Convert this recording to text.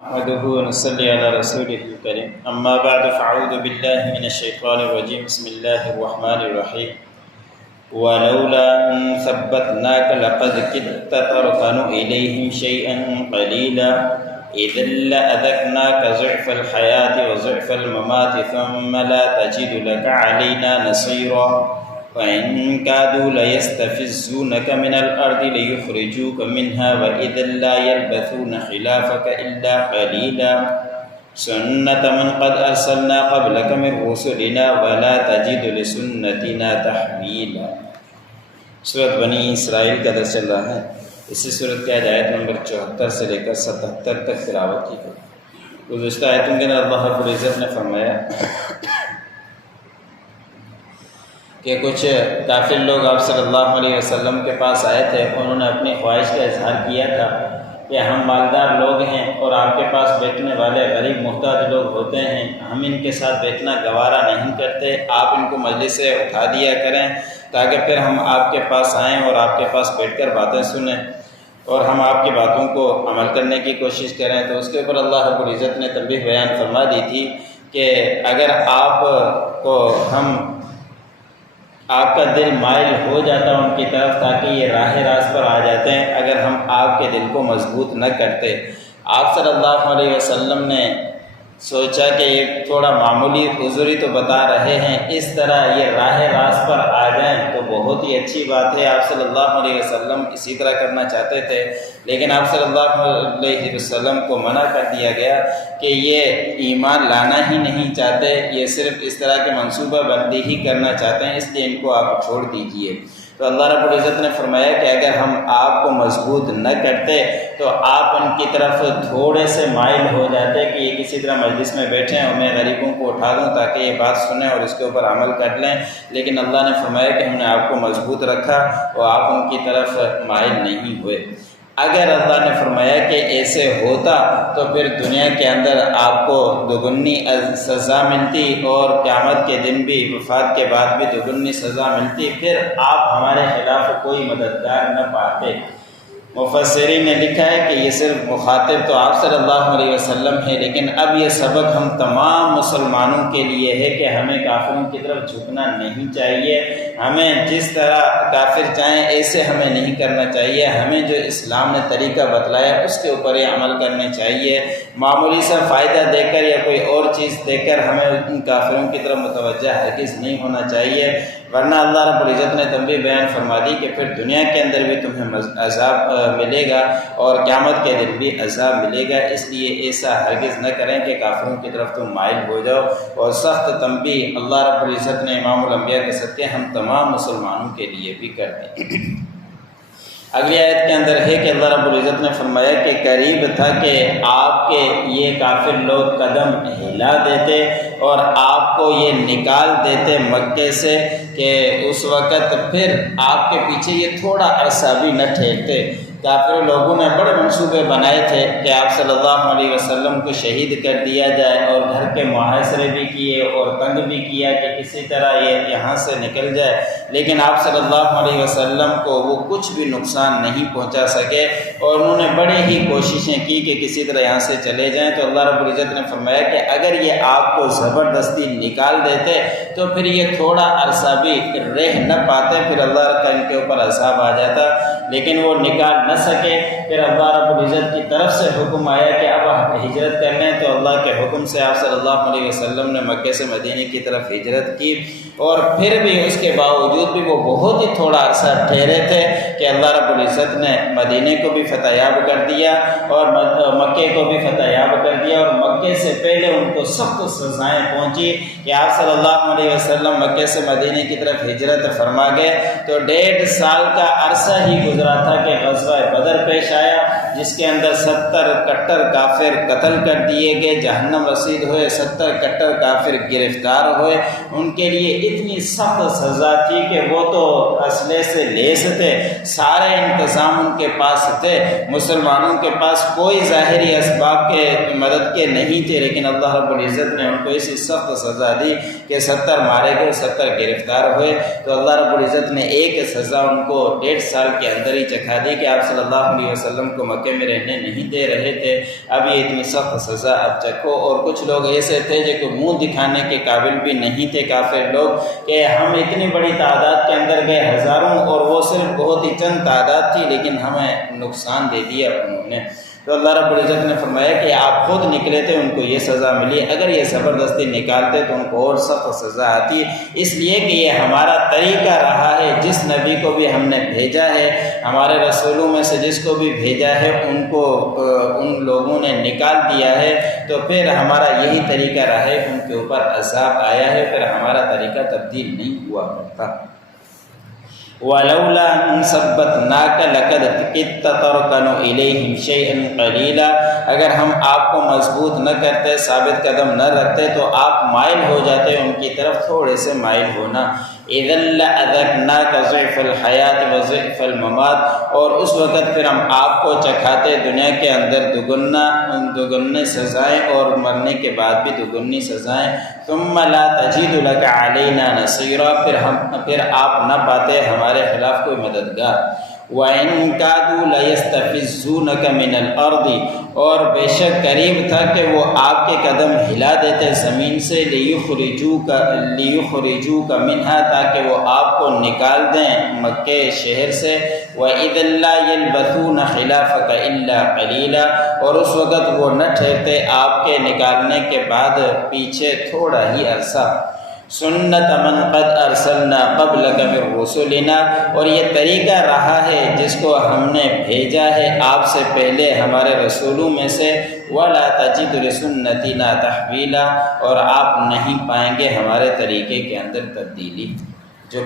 نحمده ونصلي على رسوله الكريم اما بعد فاعوذ بالله من الشيطان الرجيم بسم الله الرحمن الرحيم ولولا ان ثبتناك لقد كدت تركن اليهم شيئا قليلا اذا لاذقناك ضعف الحياه وضعف الممات ثم لا تجد لك علينا نصيرا وإن كادوا ليستفزونك من الأرض ليخرجوك منها وإذا لا يلبثون خلافك إلا قليلا سنة من قد أرسلنا قبلك من رسلنا ولا تجد لسنتنا تحويلا۔ سورۃ بنی اسرائیل کا درس چل رہا ہے۔ اسی سورت کی آیت نمبر 74 سے لے کر 77 تک تلاوت کی گئی۔ گزشتہ آیتوں کے اندر اللہ رب العزت نے فرمایا کہ کچھ کافر لوگ آپ صلی اللہ علیہ وسلم کے پاس آئے تھے، انہوں نے اپنی خواہش کا اظہار کیا تھا کہ ہم مالدار لوگ ہیں اور آپ کے پاس بیٹھنے والے غریب محتاج لوگ ہوتے ہیں، ہم ان کے ساتھ بیٹھنا گوارا نہیں کرتے، آپ ان کو مجلس سے اٹھا دیا کریں تاکہ پھر ہم آپ کے پاس آئیں اور آپ کے پاس بیٹھ کر باتیں سنیں اور ہم آپ کی باتوں کو عمل کرنے کی کوشش کریں۔ تو اس کے اوپر اللہ رب العزت نے تنبیہ بیان فرما دی تھی کہ اگر آپ کو آپ کا دل مائل ہو جاتا ان کی طرف تاکہ یہ راہ راست پر آ جاتے ہیں، اگر ہم آپ کے دل کو مضبوط نہ کرتے۔ آپ صلی اللہ علیہ وسلم نے سوچا کہ یہ تھوڑا معمولی حضوری تو بتا رہے ہیں، اس طرح یہ راہ راست پر آ جائیں تو بہت ہی اچھی بات ہے۔ آپ صلی اللہ علیہ وسلم اسی طرح کرنا چاہتے تھے، لیکن آپ صلی اللہ علیہ وسلم کو منع کر دیا گیا کہ یہ ایمان لانا ہی نہیں چاہتے، یہ صرف اس طرح کے منصوبہ بندی ہی کرنا چاہتے ہیں، اس لیے ان کو آپ چھوڑ دیجئے۔ تو اللہ رب العزت نے فرمایا کہ اگر ہم آپ کو مضبوط نہ کرتے تو آپ ان کی طرف تھوڑے سے مائل ہو جاتے کہ یہ کسی طرح مجلس میں بیٹھیں اور میں غریبوں کو اٹھا دوں تاکہ یہ بات سنیں اور اس کے اوپر عمل کر لیں، لیکن اللہ نے فرمایا کہ ہم نے آپ کو مضبوط رکھا اور آپ ان کی طرف مائل نہیں ہوئے۔ اگر اللہ نے فرمایا کہ ایسے ہوتا تو پھر دنیا کے اندر آپ کو دوگنی سزا ملتی اور قیامت کے دن بھی، وفات کے بعد بھی دوگنی سزا ملتی، پھر آپ ہمارے خلاف کوئی مددگار نہ پاتے۔ مفسرین نے لکھا ہے کہ یہ صرف مخاطب تو آپ صلی اللہ علیہ وسلم ہے، لیکن اب یہ سبق ہم تمام مسلمانوں کے لیے ہے کہ ہمیں کافروں کی طرف جھکنا نہیں چاہیے، ہمیں جس طرح کافر چاہیں ایسے ہمیں نہیں کرنا چاہیے، ہمیں جو اسلام نے طریقہ بتلایا اس کے اوپر ہی عمل کرنے چاہیے۔ معمولی سا فائدہ دے کر یا کوئی اور چیز دے کر ہمیں ان کافروں کی طرف متوجہ ہرگز نہیں ہونا چاہیے، ورنہ اللہ رب العزت نے تنبیہ بیان فرما دی کہ پھر دنیا کے اندر بھی تمہیں عذاب ملے گا اور قیامت کے دن بھی عذاب ملے گا، اس لیے ایسا ہرگز نہ کریں کہ کافروں کی طرف تم مائل ہو جاؤ۔ اور سخت تنبیہ اللہ رب العزت نے امام الانبیاء کے صدقے ہم تمام مسلمانوں کے لیے بھی کر دی۔ اگلی آیت کے اندر ہے کہ اللہ رب العزت نے فرمایا کہ قریب تھا کہ آپ کے یہ کافر لوگ قدم ہلا دیتے اور آپ کو یہ نکال دیتے مکے سے کہ اس وقت پھر آپ کے پیچھے یہ تھوڑا عرصہ بھی نہ ٹھہرتے۔ کافر لوگوں نے بڑے منصوبے بنائے تھے کہ آپ صلی اللہ علیہ وسلم کو شہید کر دیا جائے اور گھر کے محاصرے بھی کیے اور تنگ بھی کیا کہ کسی طرح یہ یہاں سے نکل جائے، لیکن آپ صلی اللہ علیہ وسلم کو وہ کچھ بھی نقصان نہیں پہنچا سکے اور انہوں نے بڑی ہی کوششیں کی کہ کسی طرح یہاں سے چلے جائیں۔ تو اللہ رب العزت نے فرمایا کہ اگر یہ آپ کو زبردستی نکال دیتے تو پھر یہ تھوڑا عرصہ بھی رہ نہ پاتے، پھر اللہ کا ان کے اوپر عذاب آ جاتا، لیکن وہ نکال نہ سکے۔ پھر اللہ رب العزت کی طرف سے حکم آیا کہ اب آپ ہجرت کر لیں، تو اللہ کے حکم سے آپ صلی اللہ علیہ وسلم نے مکے سے مدینے کی طرف ہجرت کی، اور پھر بھی اس کے باوجود بھی وہ بہت ہی تھوڑا عرصہ ٹھہرے تھے کہ اللہ رب العزت نے مدینے کو بھی فتح یاب کر دیا اور مکے کو بھی فتح یاب کر دیا، اور مکے سے پہلے ان کو سخت سزائیں پہنچی کہ آپ صلی اللہ علیہ وسلم مکے سے مدینے کی طرف ہجرت فرما گئے تو 1.5 سال کا عرصہ ہی گزرا تھا کہ غزوہ بدر پیش آیا، جس کے اندر 70 کٹر کافر قتل کر دیے گئے، جہنم رسید ہوئے، 70 کٹر کافر گرفتار ہوئے۔ ان کے لیے اتنی سخت سزا تھی کہ وہ تو اسلحے سے لیس تھے، سارے انتظام ان کے پاس تھے، مسلمانوں کے پاس کوئی ظاہری اسباب کے مدد کے نہیں تھے، لیکن اللہ رب العزت نے ان کو ایسی سخت سزا دی کہ 70 مارے گئے، 70 گرفتار ہوئے۔ تو اللہ رب العزت نے ایک سزا ان کو 1.5 سال کے اندر ہی چکھا دی کہ آپ صلی اللہ علیہ وسلم کو مکے دھوکے میں رہنے نہیں دے رہے تھے، اب یہ اتنی سخت سزا اب چکھو۔ اور کچھ لوگ ایسے تھے جو کہ منہ دکھانے کے قابل بھی نہیں تھے کافر لوگ، کہ ہم اتنی بڑی تعداد کے اندر گئے ہزاروں، اور وہ صرف بہت ہی چند تعداد تھی، لیکن ہمیں نقصان دے دیا انہوں نے۔ تو اللہ رب العزت نے فرمایا کہ آپ خود نکلے تھے، ان کو یہ سزا ملی، اگر یہ زبردستی نکالتے تو ان کو اور سخت سزا آتی، اس لیے کہ یہ ہمارا طریقہ رہا ہے۔ جس نبی کو بھی ہم نے بھیجا ہے، ہمارے رسولوں میں سے جس کو بھی بھیجا ہے، ان کو ان لوگوں نے نکال دیا ہے، تو پھر ہمارا یہی طریقہ رہا ہے، ان کے اوپر عذاب آیا ہے، پھر ہمارا طریقہ تبدیل نہیں ہوا کرتا۔ وَلَوْلَا أَن ثَبَّتْنَاكَ لَقَدْ كِدتَّ تَرْكَنُ إِلَيْهِمْ شَيْئًا قَلِيلًا، اگر ہم آپ کو مضبوط نہ کرتے، ثابت قدم نہ رکھتے، تو آپ مائل ہو جاتے ان کی طرف، تھوڑے سے مائل ہونا۔ إِذًا لَأَذَقْنَاكَ ضِعْفَ الْحَيَاةِ وَضِعْفَ الْمَمَاتِ، اور اس وقت پھر ہم آپ کو چکھاتے دنیا کے اندر دگنے سزائیں، اور مرنے کے بعد بھی دگنی سزائیں۔ ثُمَّ لَا تَجِدُ لَكَ عَلَيْنَا نَصِيرًا، پھر آپ نہ پاتے ہمارے خلاف کوئی مددگار۔ وَإِن كَادُوا لَيَسْتَفِزُّونَكَ مِنَ الْأَرْضِ، اور بے شک قریب تھا کہ وہ آپ کے قدم ہلا دیتے زمین سے، لِيُخْرِجُوكَ مِنْهَا، تاکہ وہ آپ کو نکال دیں مکے شہر سے۔ وَإِذًا لَّا يَلْبَثُونَ خِلَافَكَ إِلَّا قَلِيلًا، اور اس وقت وہ نہ ٹھہرتے آپ کے نکالنے کے بعد پیچھے تھوڑا ہی عرصہ۔ سنت من قد ارسلنا قبلک من رسلنا، اور یہ طریقہ رہا ہے جس کو ہم نے بھیجا ہے آپ سے پہلے ہمارے رسولوں میں سے۔ ولا تجد لسنتنا تحویلا، اور آپ نہیں پائیں گے ہمارے طریقے کے اندر تبدیلی۔ جو